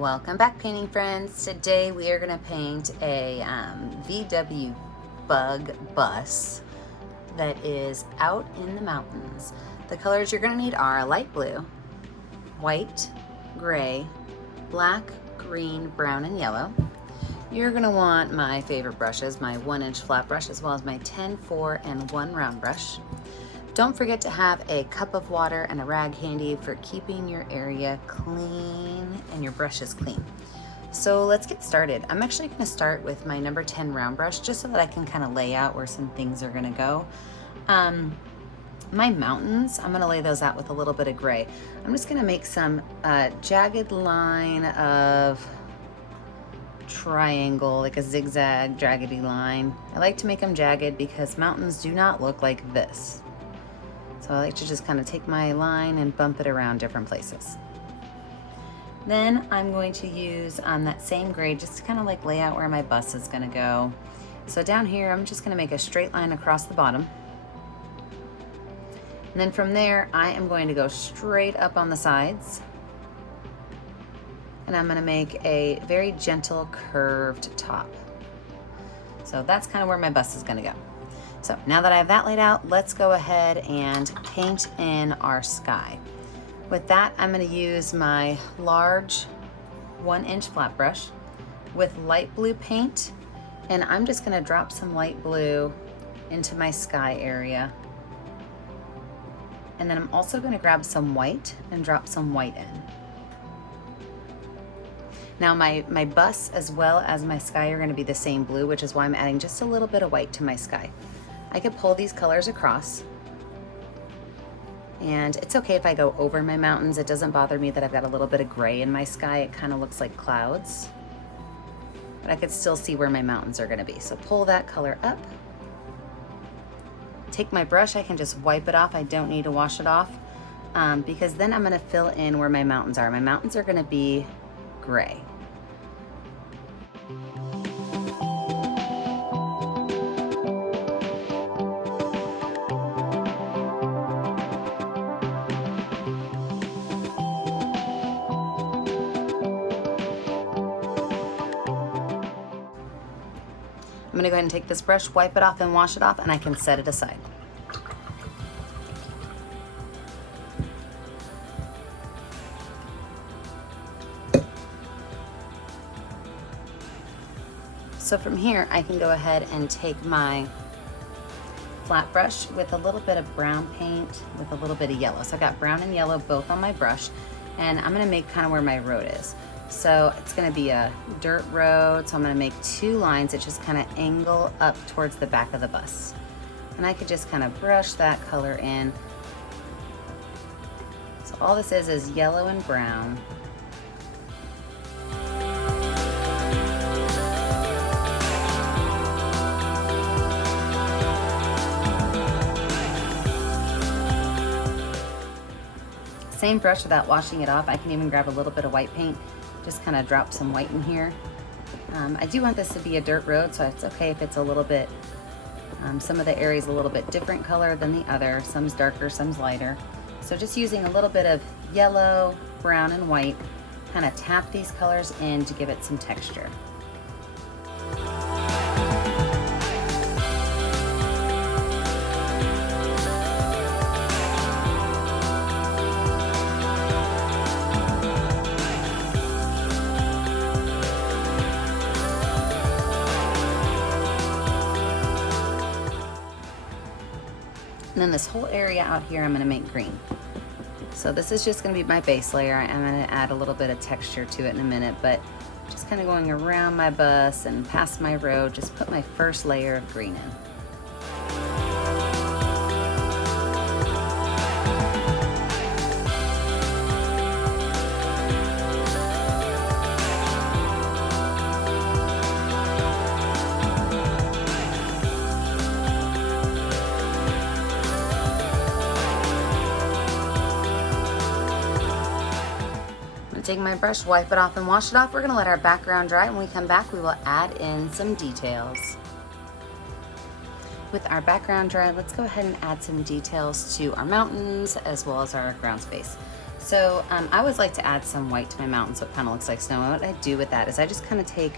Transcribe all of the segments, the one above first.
Welcome back, painting friends. Today we are going to paint a VW bug bus that is out in the mountains. The colors you're going to need are light blue, white, gray, black, green, brown, and yellow. You're going to want my favorite brushes, my 1-inch flat brush, as well as my 10, 4, and 1 round brush. Don't forget to have a cup of water and a rag handy for keeping your area clean and your brushes clean. So let's get started. I'm actually going to start with my number 10 round brush just so that I can kind of lay out where some things are going to go. My mountains, I'm going to lay those out with a little bit of gray. I'm just going to make some jagged line of triangle, like a zigzag jaggedy line. I like to make them jagged because mountains do not look like this. So I like to just kind of take my line and bump it around different places. Then I'm going to use that same gray just to kind of like lay out where my bus is going to go. So down here I'm just going to make a straight line across the bottom. And then from there I am going to go straight up on the sides. And I'm going to make a very gentle curved top. So that's kind of where my bus is going to go. So now that I have that laid out, let's go ahead and paint in our sky. With that, I'm going to use my large 1-inch flat brush with light blue paint, and I'm just going to drop some light blue into my sky area. And then I'm also going to grab some white and drop some white in. Now my bus as well as my sky are going to be the same blue, which is why I'm adding just a little bit of white to my sky. I could pull these colors across, and it's okay if I go over my mountains. It doesn't bother me that I've got a little bit of gray in my sky. It kind of looks like clouds, but I could still see where my mountains are going to be. So pull that color up. Take my brush, I can just wipe it off. I don't need to wash it off because then I'm going to fill in where my mountains are. My mountains are going to be gray. I'm going to go ahead and take this brush, wipe it off and wash it off, and I can set it aside. So from here, I can go ahead and take my flat brush with a little bit of brown paint with a little bit of yellow. So I've got brown and yellow both on my brush, and I'm going to make kind of where my road is. So it's going to be a dirt road, so I'm going to make 2 lines that just kind of angle up towards the back of the bus. And I could just kind of brush that color in. So all this is yellow and brown. Same brush without washing it off. I can even grab a little bit of white paint, just kind of drop some white in here. I do want this to be a dirt road, so it's okay if it's a little bit, some of the areas a little bit different color than the other. Some's darker, some's lighter. So just using a little bit of yellow, brown, and white, kind of tap these colors in to give it some texture. And then this whole area out here I'm going to make green. So this is just going to be my base layer. I'm going to add a little bit of texture to it in a minute, but just kind of going around my bus and past my road, just put my first layer of green in. Take my brush, wipe it off and wash it off. We're going to let our background dry. When we come back, we will add in some details. With our background dry, let's go ahead and add some details to our mountains as well as our ground space. So I always like to add some white to my mountain so it kind of looks like snow. And what I do with that is I just kind of take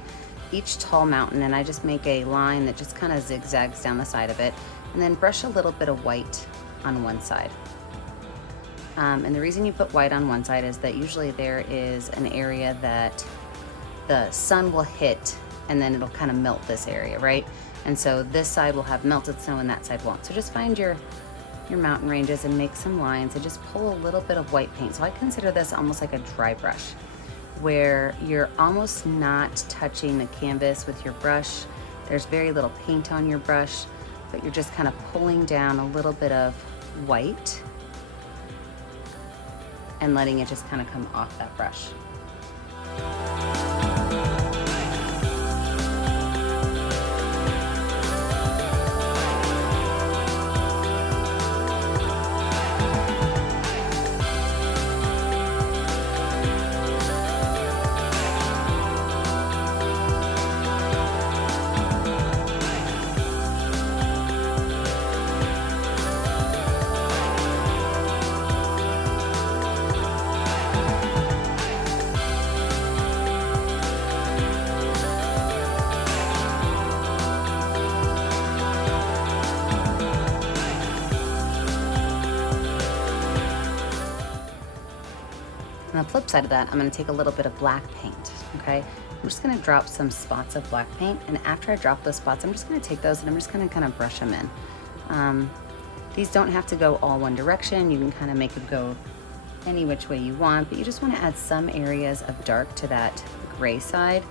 each tall mountain and I just make a line that just kind of zigzags down the side of it, and then brush a little bit of white on one side. And the reason you put white on one side is that usually there is an area that the sun will hit and then it'll kind of melt this area, right? And so this side will have melted snow and that side won't. So just find your mountain ranges and make some lines and just pull a little bit of white paint. So I consider this almost like a dry brush, where you're almost not touching the canvas with your brush. There's very little paint on your brush, but you're just kind of pulling down a little bit of white and letting it just kind of come off that brush. On the flip side of that, I'm going to take a little bit of black paint, okay? I'm just going to drop some spots of black paint, and after I drop those spots, I'm just going to take those and I'm just going to kind of brush them in. These don't have to go all one direction. You can kind of make them go any which way you want, but you just want to add some areas of dark to that gray side.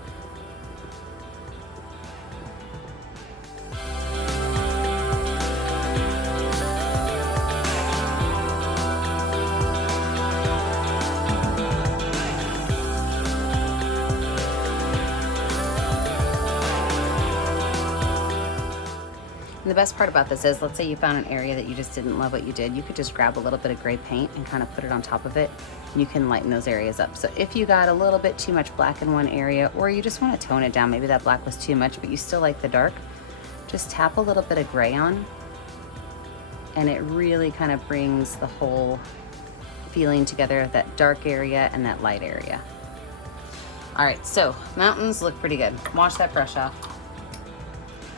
And the best part about this is, let's say you found an area that you just didn't love what you did, you could just grab a little bit of gray paint and kind of put it on top of it, and you can lighten those areas up. So if you got a little bit too much black in one area, or you just want to tone it down, maybe that black was too much but you still like the dark, just tap a little bit of gray on, and it really kind of brings the whole feeling together, that dark area and that light area. All right, so mountains look pretty good. Wash that brush off.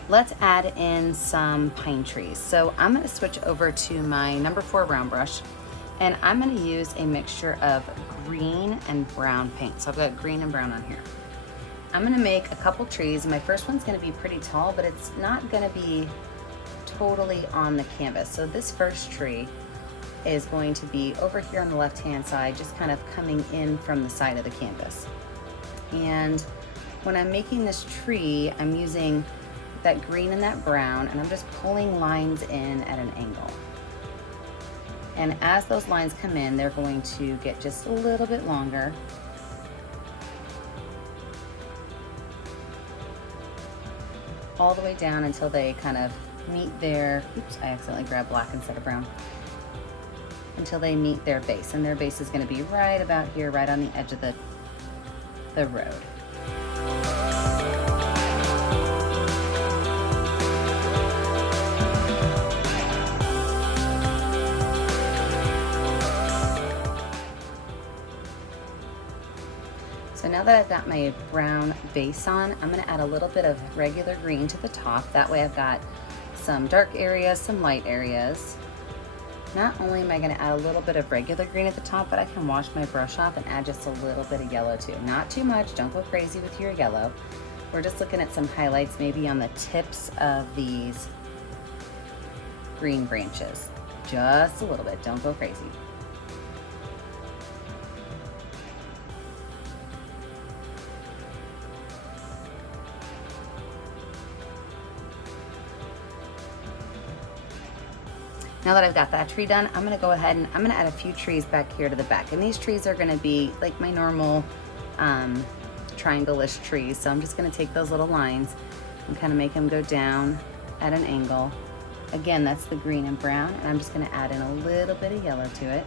Let's add in some pine trees. So I'm going to switch over to my number 4 round brush, and I'm going to use a mixture of green and brown paint. So I've got green and brown on here. I'm going to make a couple trees. My first one's going to be pretty tall, but it's not going to be totally on the canvas. So this first tree is going to be over here on the left hand side, just kind of coming in from the side of the canvas. And when I'm making this tree, I'm using that green and that brown, and I'm just pulling lines in at an angle. And as those lines come in, they're going to get just a little bit longer. All the way down until they kind of meet their, oops, I accidentally grabbed black instead of brown. Until they meet their base, and their base is going to be right about here, right on the edge of the road. So now that I've got my brown base on, I'm going to add a little bit of regular green to the top. That way I've got some dark areas, some light areas. Not only am I going to add a little bit of regular green at the top, but I can wash my brush off and add just a little bit of yellow too. Not too much, don't go crazy with your yellow. We're just looking at some highlights maybe on the tips of these green branches. Just a little bit, don't go crazy. Now that I've got that tree done, I'm gonna go ahead and I'm gonna add a few trees back here to the back. And these trees are gonna be like my normal triangle-ish trees. So I'm just gonna take those little lines and kind of make them go down at an angle. Again, that's the green and brown, and I'm just gonna add in a little bit of yellow to it.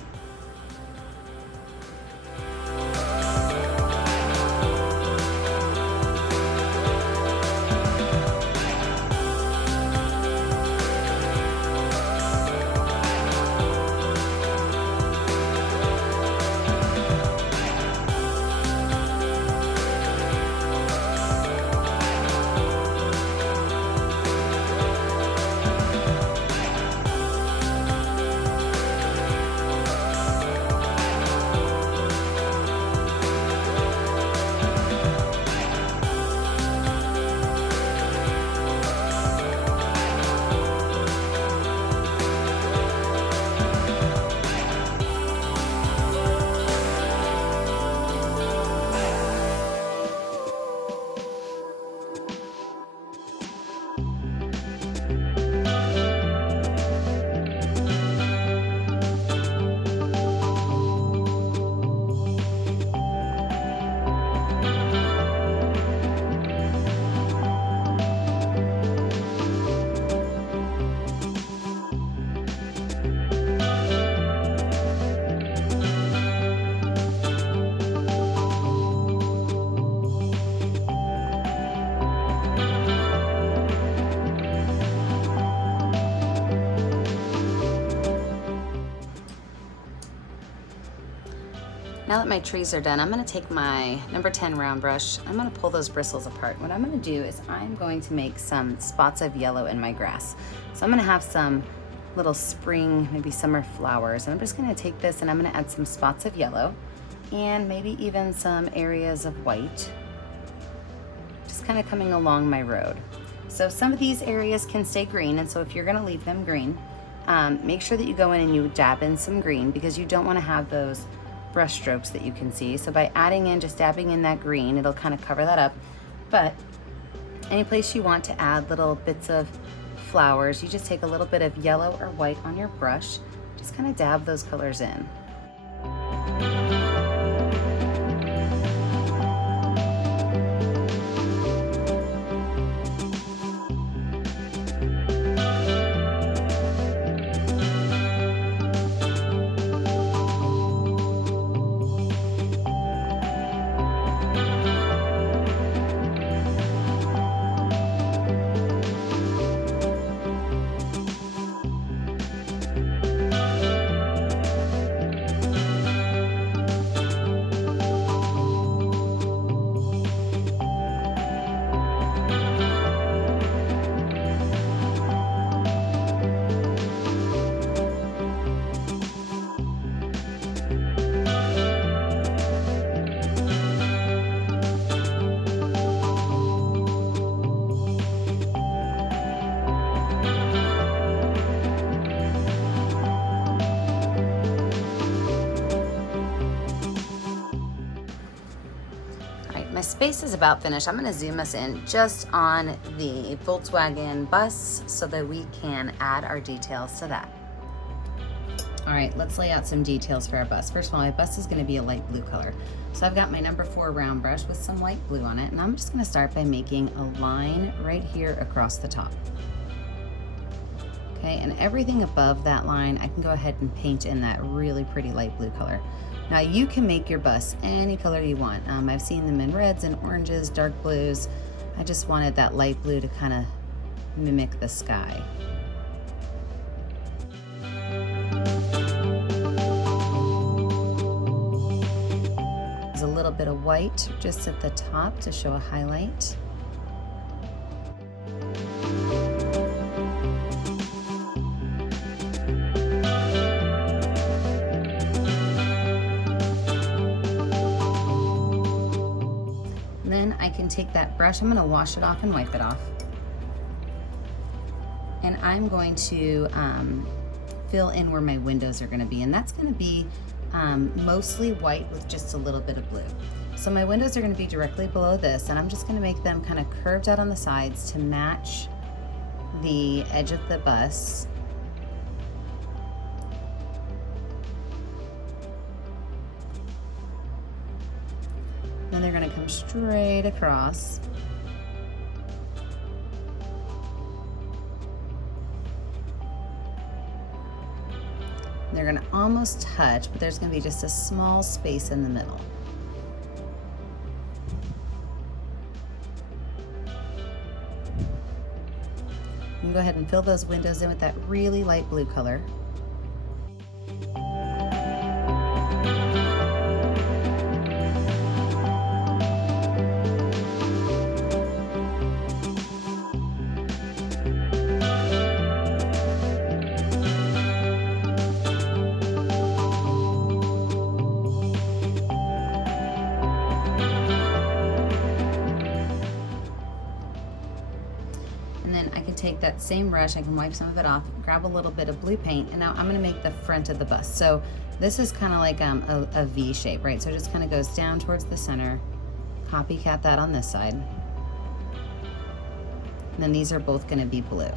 Now that my trees are done, I'm gonna take my number 10 round brush. I'm gonna pull those bristles apart. What I'm gonna do is I'm going to make some spots of yellow in my grass. So I'm gonna have some little spring, maybe summer flowers. And I'm just gonna take this and I'm gonna add some spots of yellow and maybe even some areas of white, just kind of coming along my road. So some of these areas can stay green, and so if you're gonna leave them green, make sure that you go in and you dab in some green, because you don't wanna have those brush strokes that you can see. So by adding in, just dabbing in that green, it'll kind of cover that up. But any place you want to add little bits of flowers, you just take a little bit of yellow or white on your brush, just kind of dab those colors in. My space is about finished. I'm going to zoom us in just on the Volkswagen bus so that we can add our details to that. All right, let's lay out some details for our bus. First of all, my bus is going to be a light blue color. So I've got my number 4 round brush with some light blue on it, and I'm just going to start by making a line right here across the top. Okay, and everything above that line, I can go ahead and paint in that really pretty light blue color. Now you can make your bus any color you want. I've seen them in reds and oranges, dark blues. I just wanted that light blue to kind of mimic the sky. There's a little bit of white just at the top to show a highlight. Then I can take that brush, I'm going to wash it off and wipe it off. And I'm going to fill in where my windows are going to be. And that's going to be mostly white with just a little bit of blue. So my windows are going to be directly below this, and I'm just going to make them kind of curved out on the sides to match the edge of the bus. Then they're going to come straight across. And they're going to almost touch, but there's going to be just a small space in the middle. You can go ahead and fill those windows in with that really light blue color. And then I can take that same brush, I can wipe some of it off, grab a little bit of blue paint, and now I'm going to make the front of the bus. So this is kind of like a V shape, right? So it just kind of goes down towards the center, copycat that on this side. And then these are both going to be blue.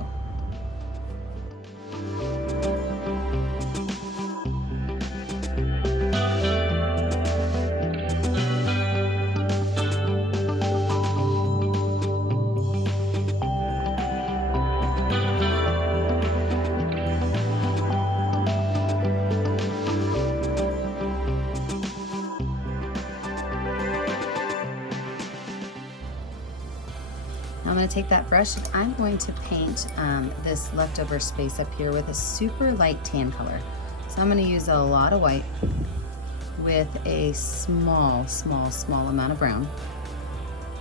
I'm going to take that brush and I'm going to paint this leftover space up here with a super light tan color. So I'm going to use a lot of white. with a small amount of brown.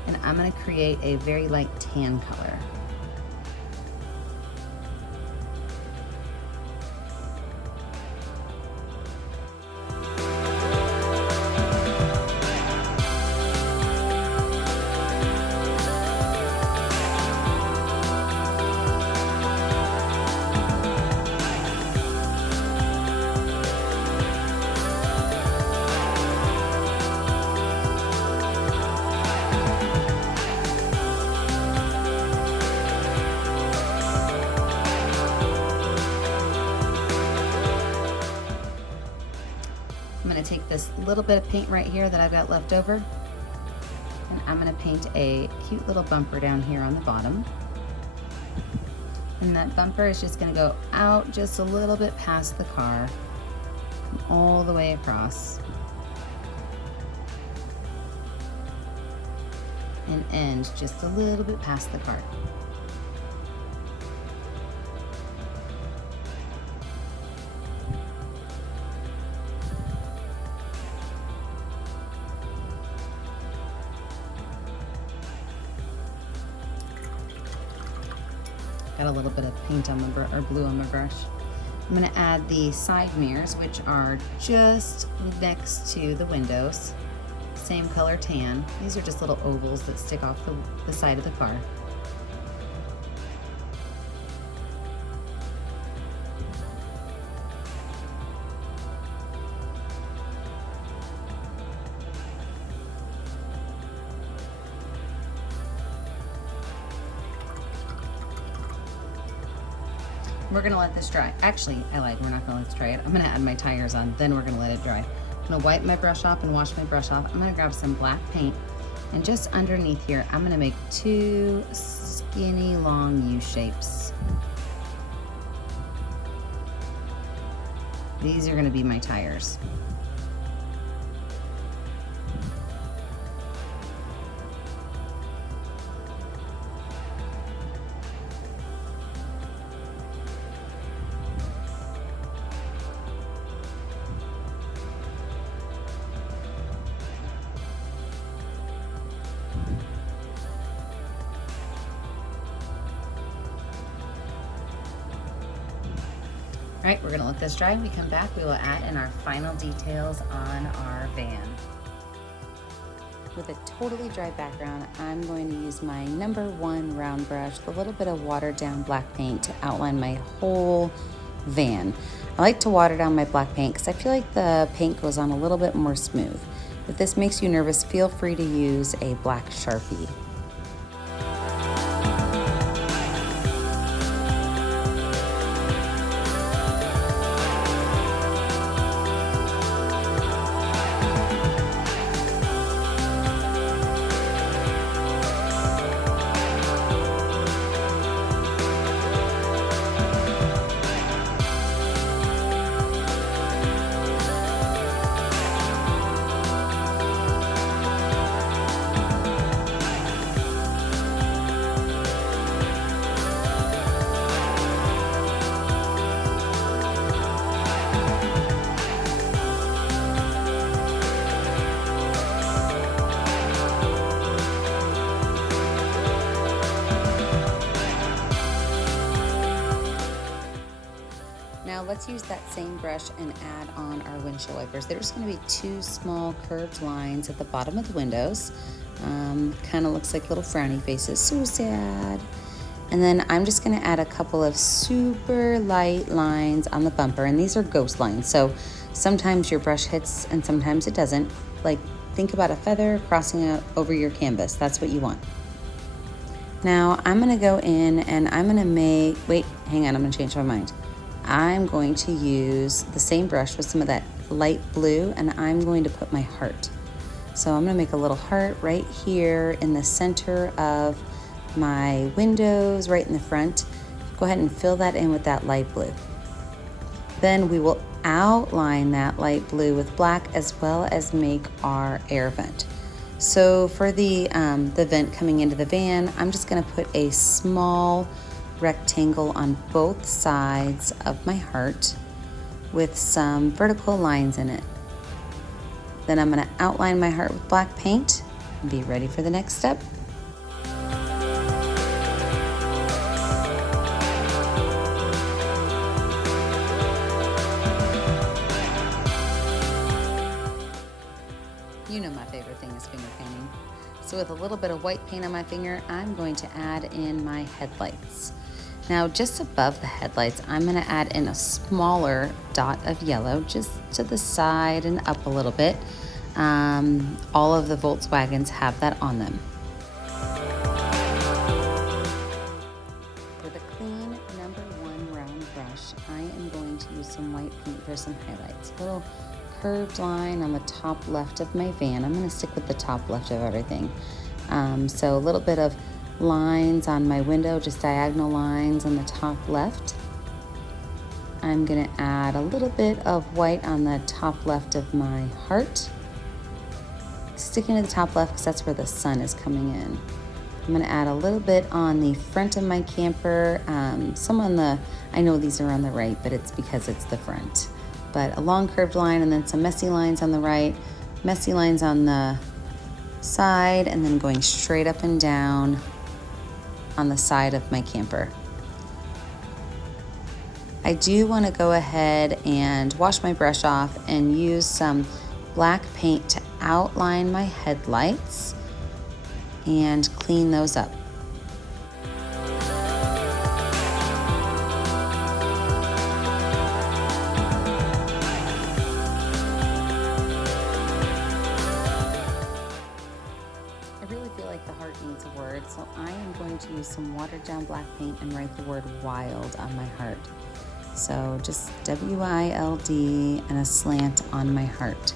And I'm gonna create a very light tan color. I'm gonna take this little bit of paint right here that I've got left over, and I'm gonna paint a cute little bumper down here on the bottom. And that bumper is just gonna go out just a little bit past the car, come all the way across, and end just a little bit past the car. Got a little bit of paint on my or blue on my brush. I'm gonna add the side mirrors, which are just next to the windows. Same color tan. These are just little ovals that stick off the side of the car. We're gonna let this dry. Actually, I lied, we're not gonna let this dry yet. I'm gonna add my tires on, then we're gonna let it dry. I'm gonna wipe my brush off and wash my brush off. I'm gonna grab some black paint, and just underneath here, I'm gonna make two skinny long U shapes. These are gonna be my tires. All right, we're gonna let this dry. When we come back, we will add in our final details on our van. With a totally dry background, I'm going to use my #1 round brush, a little bit of watered down black paint to outline my whole van. I like to water down my black paint because I feel like the paint goes on a little bit more smooth. If this makes you nervous, feel free to use a black Sharpie. Now let's use that same brush and add on our windshield wipers. There's going to be two small curved lines at the bottom of the windows. Kind of looks like little frowny faces, so sad. And then I'm just going to add a couple of super light lines on the bumper, and these are ghost lines. So sometimes your brush hits and sometimes it doesn't. Like, think about a feather crossing out over your canvas. That's what you want. Now I'm going to go in and I'm going to make, wait, hang on, I'm going to change my mind. I'm going to use the same brush with some of that light blue, and I'm going to put my heart. So I'm going to make a little heart right here in the center of my windows, right in the front. Go ahead and fill that in with that light blue. Then we will outline that light blue with black, as well as make our air vent. So for the vent coming into the van, I'm just going to put a small rectangle on both sides of my heart with some vertical lines in it. Then I'm gonna outline my heart with black paint and be ready for the next step. You know my favorite thing is finger painting. So with a little bit of white paint on my finger, I'm going to add in my headlights. Now just above the headlights, I'm gonna add in a smaller dot of yellow just to the side and up a little bit. All of the Volkswagens have that on them. With a clean #1 round brush, I am going to use some white paint for some highlights. A little curved line on the top left of my van. I'm gonna stick with the top left of everything. So a little bit of lines on my window, just diagonal lines on the top left. I'm gonna add a little bit of white on the top left of my heart. Sticking to the top left because that's where the sun is coming in. I'm gonna add a little bit on the front of my camper. Some on the, I know these are on the right, but it's because it's the front. But a long curved line and then some messy lines on the right, messy lines on the side, and then going straight up and down on the side of my camper. I do want to go ahead and wash my brush off and use some black paint to outline my headlights and clean those up. The heart needs a word, so I am going to use some watered down black paint and write the word wild on my heart. So just W-I-L-D and a slant on my heart.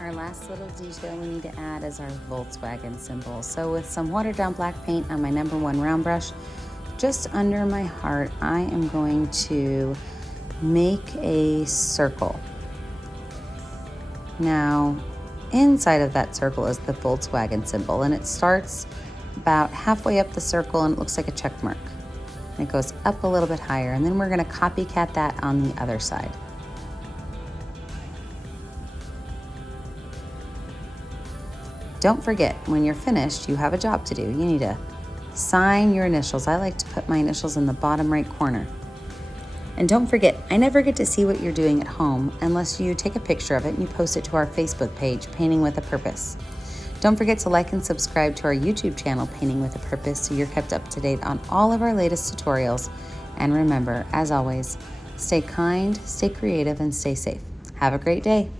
Our last little detail we need to add is our Volkswagen symbol. So with some watered down black paint on my #1 round brush, just under my heart, I am going to make a circle. Now, inside of that circle is the Volkswagen symbol, and it starts about halfway up the circle and it looks like a check mark. And it goes up a little bit higher, and then we're gonna copycat that on the other side. Don't forget, when you're finished, you have a job to do. You need to sign your initials. I like to put my initials in the bottom right corner. And don't forget, I never get to see what you're doing at home unless you take a picture of it and you post it to our Facebook page, Painting with a Purpose. Don't forget to like and subscribe to our YouTube channel, Painting with a Purpose, so you're kept up to date on all of our latest tutorials. And remember, as always, stay kind, stay creative, and stay safe. Have a great day.